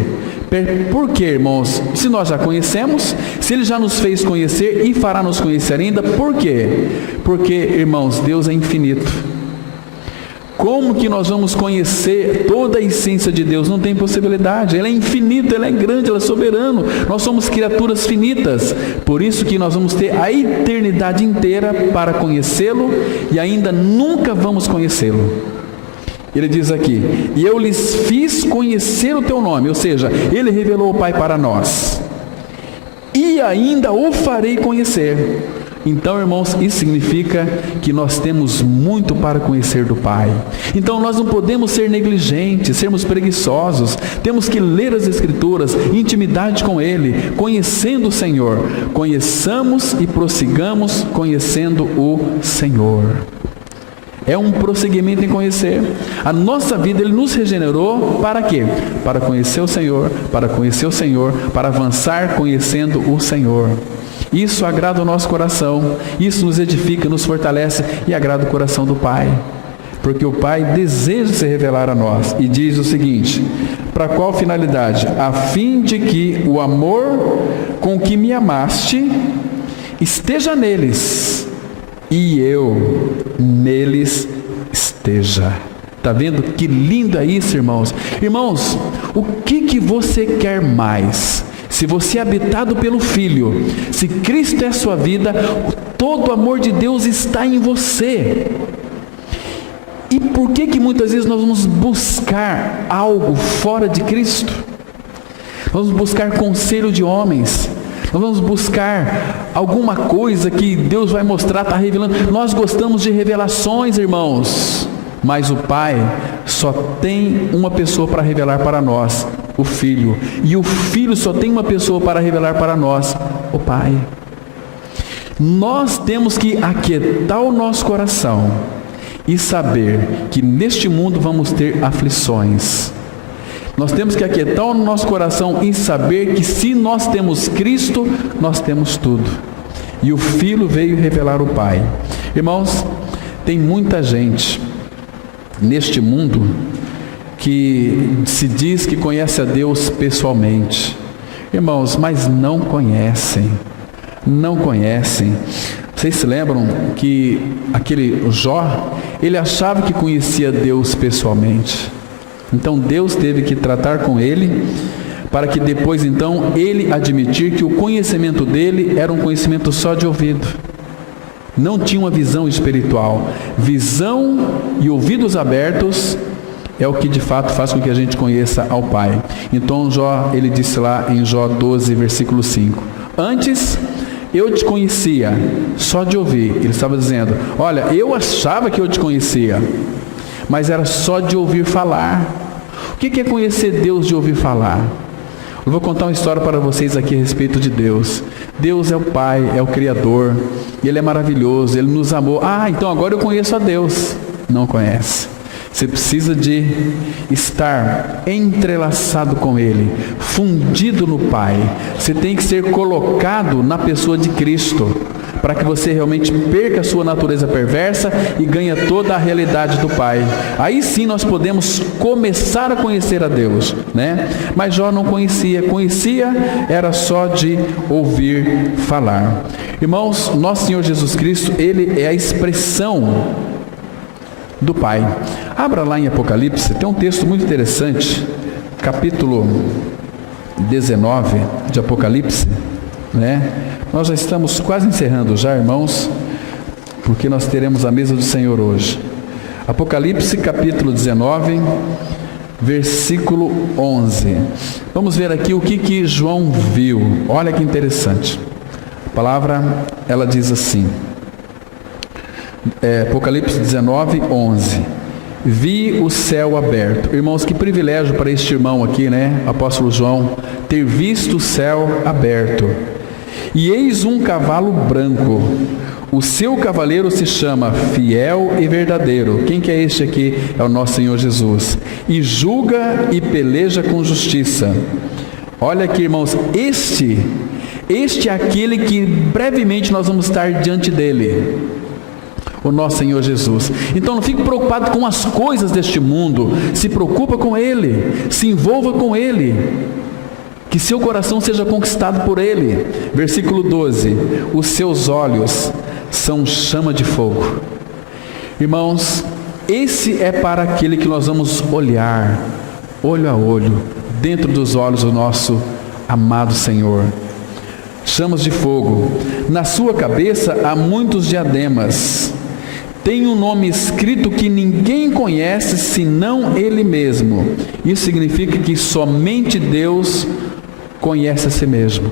Por quê, irmãos? Se nós já conhecemos, se Ele já nos fez conhecer e fará nos conhecer ainda, por quê? Porque, irmãos, Deus é infinito. Como que nós vamos conhecer toda a essência de Deus? Não tem possibilidade. Ele é infinito, Ele é grande, Ele é soberano. Nós somos criaturas finitas. Por isso que nós vamos ter a eternidade inteira para conhecê-lo e ainda nunca vamos conhecê-lo. Ele diz aqui: e eu lhes fiz conhecer o teu nome. Ou seja, Ele revelou o Pai para nós. E ainda o farei conhecer. Então, irmãos, isso significa que nós temos muito para conhecer do Pai. Então nós não podemos ser negligentes, sermos preguiçosos. Temos que ler as Escrituras, intimidade com Ele, conhecendo o Senhor. Conheçamos e prossigamos conhecendo o Senhor. É um prosseguimento em conhecer. A nossa vida, Ele nos regenerou para quê? Para conhecer o Senhor, para avançar conhecendo o Senhor. Isso agrada o nosso coração, isso nos edifica, nos fortalece e agrada o coração do Pai. Porque o Pai deseja se revelar a nós e diz o seguinte: para qual finalidade? A fim de que o amor com que me amaste esteja neles e eu neles esteja. Está vendo que lindo é isso, irmãos? Irmãos, o que você quer mais? Se você é habitado pelo Filho, se Cristo é a sua vida, todo o amor de Deus está em você. E por que muitas vezes nós vamos buscar algo fora de Cristo? Nós vamos buscar conselho de homens, nós vamos buscar alguma coisa que Deus vai mostrar, está revelando. Nós gostamos de revelações, irmãos, mas o Pai só tem uma pessoa para revelar para nós, o Filho. E o Filho só tem uma pessoa para revelar para nós, o Pai. Nós temos que aquietar o nosso coração e saber que neste mundo vamos ter aflições. Nós temos que aquietar o nosso coração e saber que se nós temos Cristo, nós temos tudo. E o Filho veio revelar o Pai. Irmãos, tem muita gente neste mundo que se diz que conhece a Deus pessoalmente. Irmãos, mas não conhecem. Não conhecem. Vocês se lembram que aquele Jó, ele achava que conhecia Deus pessoalmente. Então Deus teve que tratar com ele, para que depois então ele admitir que o conhecimento dele era um conhecimento só de ouvido. Não tinha uma visão espiritual. Visão e ouvidos abertos é o que de fato faz com que a gente conheça ao Pai. Então Jó, ele disse lá em Jó 12, versículo 5: antes eu te conhecia só de ouvir. Ele estava dizendo: olha, eu achava que eu te conhecia, mas era só de ouvir falar. O que é conhecer Deus de ouvir falar? Eu vou contar uma história para vocês aqui a respeito de Deus. Deus é o Pai, é o Criador, Ele é maravilhoso, Ele nos amou. Então agora eu conheço a Deus. Não conhece. Você precisa de estar entrelaçado com Ele, fundido no Pai. Você tem que ser colocado na pessoa de Cristo, para que você realmente perca a sua natureza perversa e ganhe toda a realidade do Pai. Aí sim nós podemos começar a conhecer a Deus, né? Mas Jó não conhecia, era só de ouvir falar. Irmãos, nosso Senhor Jesus Cristo, Ele é a expressão do Pai. Abra lá em Apocalipse, tem um texto muito interessante, capítulo 19 de Apocalipse, né? Nós já estamos quase encerrando já, irmãos, porque nós teremos a mesa do Senhor hoje. Apocalipse capítulo 19, versículo 11. Vamos ver aqui o que João viu. Olha que interessante. A palavra, ela diz assim, Apocalipse 19, 11. Vi o céu aberto. Irmãos, que privilégio para este irmão aqui, né? Apóstolo João, ter visto o céu aberto. E eis um cavalo branco, o seu cavaleiro se chama Fiel e Verdadeiro. Quem que é este aqui? É o nosso Senhor Jesus. E julga e peleja com justiça. Olha aqui, irmãos, este é aquele que brevemente nós vamos estar diante dele, o nosso Senhor Jesus. Então não fique preocupado com as coisas deste mundo, se preocupa com Ele, se envolva com Ele, que seu coração seja conquistado por Ele. Versículo 12: os seus olhos são chama de fogo. Irmãos, esse é para aquele que nós vamos olhar, olho a olho, dentro dos olhos do nosso amado Senhor. Chamas de fogo. Na sua cabeça há muitos diademas. Tem um nome escrito que ninguém conhece senão Ele mesmo. Isso significa que somente Deus conhece a si mesmo.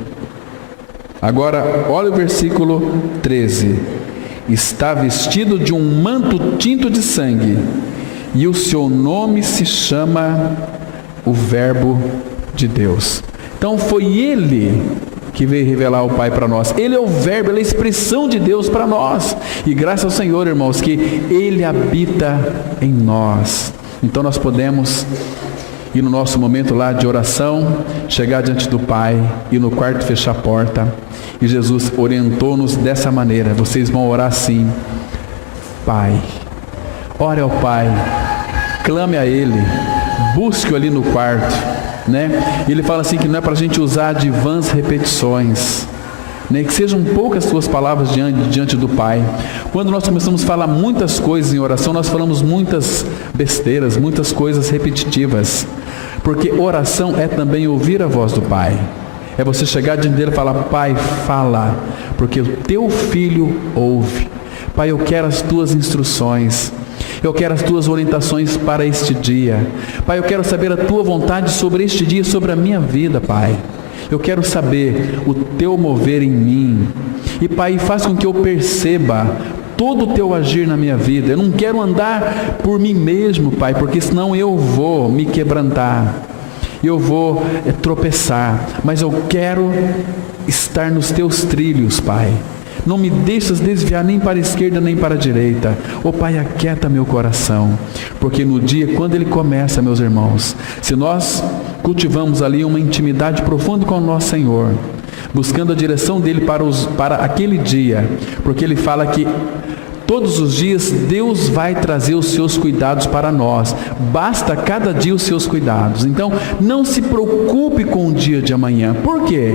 Agora, olha o versículo 13. Está vestido de um manto tinto de sangue, e o seu nome se chama o Verbo de Deus. Então foi Ele que veio revelar o Pai para nós. Ele é o Verbo, Ele é a expressão de Deus para nós. E graças ao Senhor, irmãos, que Ele habita em nós. Então nós podemos ir no nosso momento lá de oração, chegar diante do Pai, ir no quarto, fechar a porta. E Jesus orientou-nos dessa maneira. Vocês vão orar assim: Pai. Ore ao Pai, clame a Ele, busque-o ali no quarto, né? Ele fala assim que não é para a gente usar de vãs repetições, né? Que sejam poucas suas palavras diante do Pai. Quando nós começamos a falar muitas coisas em oração, nós falamos muitas besteiras, muitas coisas repetitivas, porque oração é também ouvir a voz do Pai. É você chegar diante dele e falar: Pai, fala, porque o teu filho ouve. Pai, eu quero as tuas instruções, eu quero as tuas orientações para este dia. Pai, eu quero saber a tua vontade sobre este dia, sobre a minha vida, Pai. Eu quero saber o teu mover em mim. E Pai, faz com que eu perceba todo o teu agir na minha vida. Eu não quero andar por mim mesmo, Pai, porque senão eu vou me quebrantar, eu vou tropeçar, mas eu quero estar nos teus trilhos, Pai. Não me deixas desviar nem para a esquerda nem para a direita. Ó Pai, aquieta meu coração, porque no dia quando ele começa, meus irmãos, se nós cultivamos ali uma intimidade profunda com o nosso Senhor, buscando a direção dele para aquele dia, porque ele fala que todos os dias Deus vai trazer os seus cuidados para nós. Basta cada dia os seus cuidados. Então, não se preocupe com o dia de amanhã. Por quê?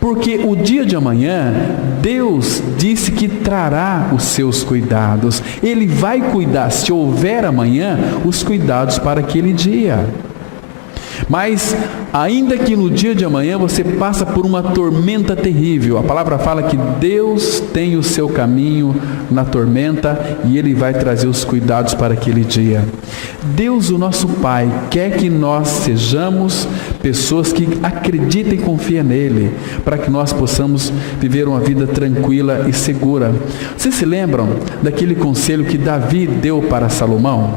Porque o dia de amanhã, Deus disse que trará os seus cuidados. Ele vai cuidar, se houver amanhã, os cuidados para aquele dia. Mas, ainda que no dia de amanhã você passa por uma tormenta terrível, a palavra fala que Deus tem o seu caminho na tormenta e Ele vai trazer os cuidados para aquele dia. Deus, o nosso Pai, quer que nós sejamos pessoas que acreditem e confiem nele, para que nós possamos viver uma vida tranquila e segura. Vocês se lembram daquele conselho que Davi deu para Salomão?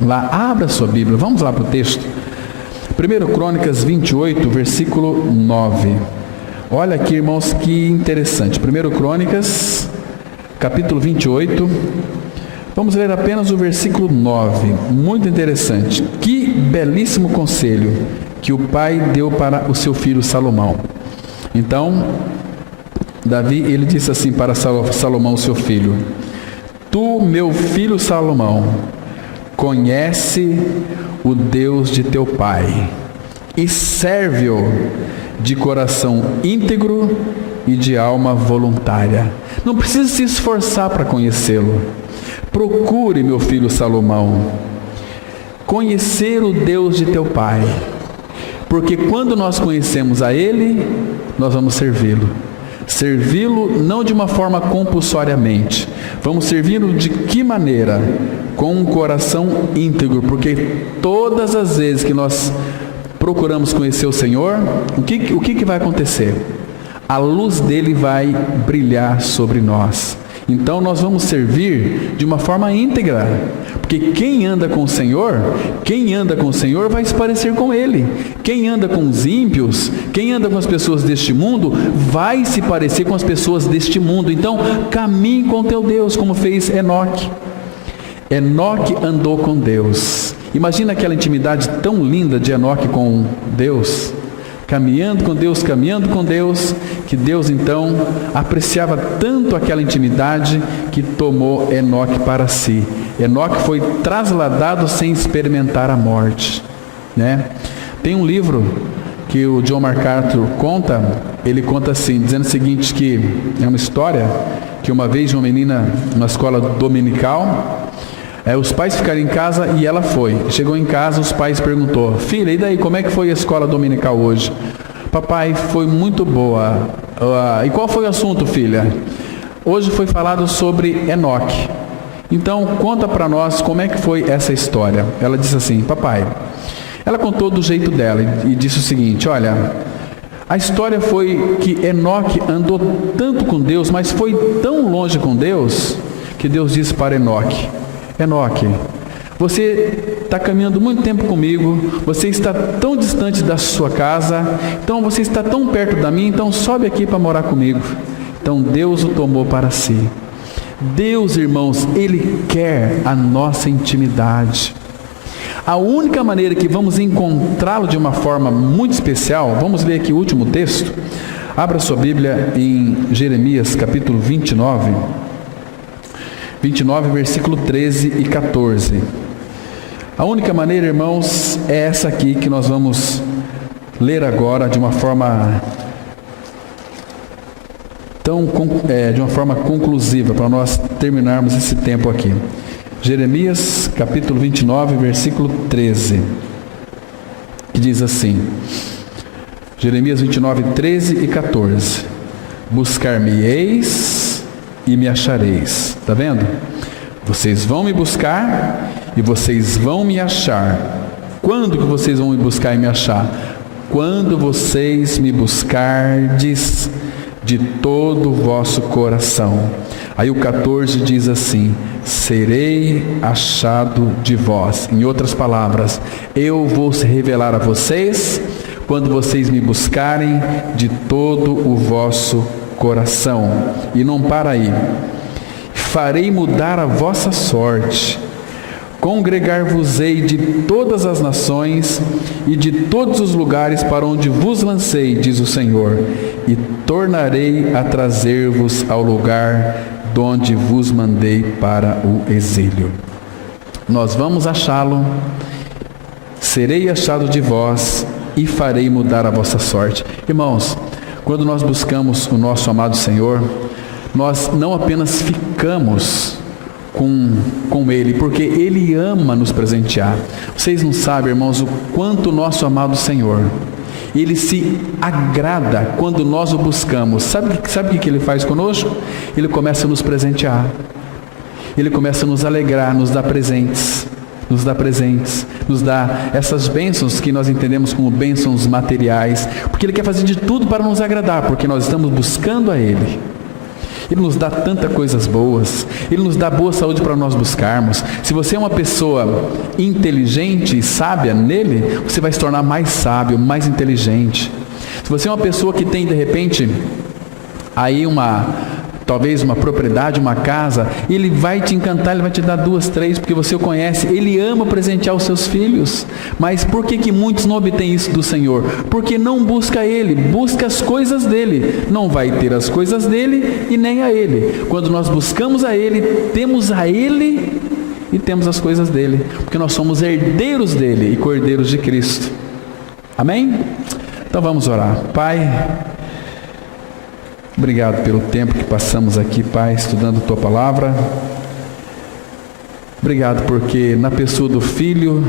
Lá, abra sua Bíblia, vamos lá para o texto. 1 Crônicas 28, versículo 9. Olha aqui, irmãos, que interessante. 1 Crônicas, capítulo 28. Vamos ler apenas o versículo 9. Muito interessante. Que belíssimo conselho que o pai deu para o seu filho Salomão. Então, Davi, ele disse assim para Salomão, seu filho: Tu, meu filho Salomão, conhece o Deus de teu pai e serve-o de coração íntegro e de alma voluntária. Não precisa se esforçar para conhecê-lo. Procure, meu filho Salomão, conhecer o Deus de teu pai, porque quando nós conhecemos a Ele, nós vamos servi-lo. Servi-lo não de uma forma compulsoriamente. Vamos servi-lo de que maneira? Com um coração íntegro, porque todas as vezes que nós procuramos conhecer o Senhor, o que vai acontecer? A luz dele vai brilhar sobre nós. Então nós vamos servir de uma forma íntegra, porque quem anda com o Senhor vai se parecer com Ele. Quem anda com os ímpios, quem anda com as pessoas deste mundo, vai se parecer com as pessoas deste mundo. Então caminhe com teu Deus, como fez Enoque. Enoque andou com Deus. Imagina aquela intimidade tão linda de Enoque com Deus. Caminhando com Deus, que Deus então apreciava tanto aquela intimidade que tomou Enoque para si. Enoque foi trasladado sem experimentar a morte, né? Tem um livro que o John MacArthur conta, ele conta assim, dizendo o seguinte, que é uma história que uma vez uma menina numa escola dominical, os pais ficaram em casa e ela foi. Chegou em casa, os pais perguntou: filha, e daí, como é que foi a escola dominical hoje? Papai, foi muito boa. E qual foi o assunto, filha? Hoje foi falado sobre Enoque. Então, conta para nós como é que foi essa história. Ela disse assim: papai, ela contou do jeito dela e disse o seguinte: olha, a história foi que Enoque andou tanto com Deus, mas foi tão longe com Deus, que Deus disse para Enoque: Enoque, você está caminhando muito tempo comigo, você está tão distante da sua casa, então você está tão perto da minha, então sobe aqui para morar comigo. Então Deus o tomou para si. Deus, irmãos, Ele quer a nossa intimidade. A única maneira que vamos encontrá-lo de uma forma muito especial, vamos ler aqui o último texto. Abra sua Bíblia em Jeremias capítulo 29, versículo 13 e 14. A única maneira, irmãos, é essa aqui que nós vamos ler agora de uma forma conclusiva, para nós terminarmos esse tempo aqui. Jeremias capítulo 29, versículo 13, que diz assim, Jeremias 29, 13 e 14: Buscar-me-eis e me achareis. Está vendo? Vocês vão me buscar e vocês vão me achar. Quando que vocês vão me buscar e me achar? Quando vocês me buscardes de todo o vosso coração. Aí o 14 diz assim: serei achado de vós. Em outras palavras, eu vou se revelar a vocês quando vocês me buscarem de todo o vosso coração. E não para aí. Farei mudar a vossa sorte. Congregar-vos-ei de todas as nações e de todos os lugares para onde vos lancei, diz o Senhor, e tornarei a trazer-vos ao lugar donde vos mandei para o exílio. Nós vamos achá-lo, serei achado de vós e farei mudar a vossa sorte. Irmãos, quando nós buscamos o nosso amado Senhor, nós não apenas ficamos com Ele, porque Ele ama nos presentear. Vocês não sabem, irmãos, o quanto o nosso amado Senhor, Ele se agrada quando nós o buscamos. Sabe o que Ele faz conosco? Ele começa a nos presentear. Ele começa a nos alegrar, nos dá presentes, nos dá essas bênçãos que nós entendemos como bênçãos materiais, porque Ele quer fazer de tudo para nos agradar, porque nós estamos buscando a Ele. Ele nos dá tantas coisas boas, Ele nos dá boa saúde para nós buscarmos. Se você é uma pessoa inteligente e sábia nele, você vai se tornar mais sábio, mais inteligente. Se você é uma pessoa que tem de repente aí talvez uma propriedade, uma casa, Ele vai te encantar, Ele vai te dar 2, 3, porque você o conhece. Ele ama presentear os seus filhos. Mas por que muitos não obtêm isso do Senhor? Porque não busca Ele, busca as coisas dEle. Não vai ter as coisas dEle e nem a Ele. Quando nós buscamos a Ele, temos a Ele e temos as coisas dEle, porque nós somos herdeiros dEle e cordeiros de Cristo. Amém? Então vamos orar. Pai, obrigado pelo tempo que passamos aqui, Pai, estudando Tua Palavra. Obrigado porque na pessoa do Filho,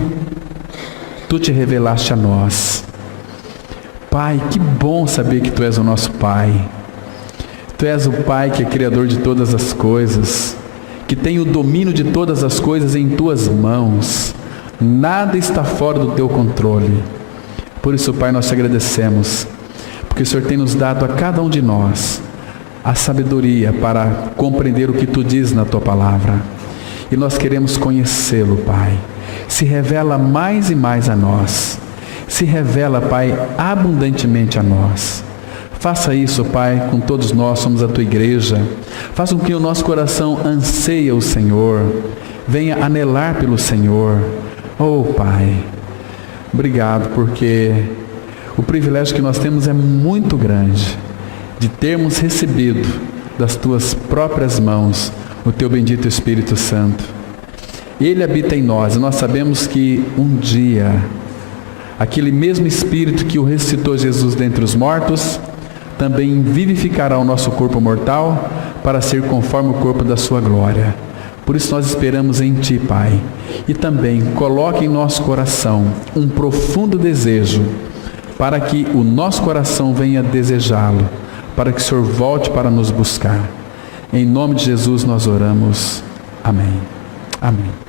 Tu te revelaste a nós. Pai, que bom saber que Tu és o nosso Pai. Tu és o Pai que é Criador de todas as coisas, que tem o domínio de todas as coisas em Tuas mãos. Nada está fora do Teu controle. Por isso, Pai, nós te agradecemos, porque o Senhor tem nos dado a cada um de nós a sabedoria para compreender o que Tu diz na Tua Palavra. E nós queremos conhecê-lo, Pai. Se revela mais e mais a nós. Se revela, Pai, abundantemente a nós. Faça isso, Pai, com todos nós, somos a Tua igreja. Faça com que o nosso coração anseie o Senhor. Venha anelar pelo Senhor. Oh, Pai, obrigado, porque o privilégio que nós temos é muito grande, de termos recebido das Tuas próprias mãos o Teu bendito Espírito Santo. Ele habita em nós, e nós sabemos que um dia, aquele mesmo Espírito que o ressuscitou Jesus dentre os mortos, também vivificará o nosso corpo mortal, para ser conforme o corpo da Sua glória. Por isso nós esperamos em Ti, Pai, e também coloque em nosso coração um profundo desejo, para que o nosso coração venha desejá-lo, para que o Senhor volte para nos buscar. Em nome de Jesus nós oramos. Amém. Amém.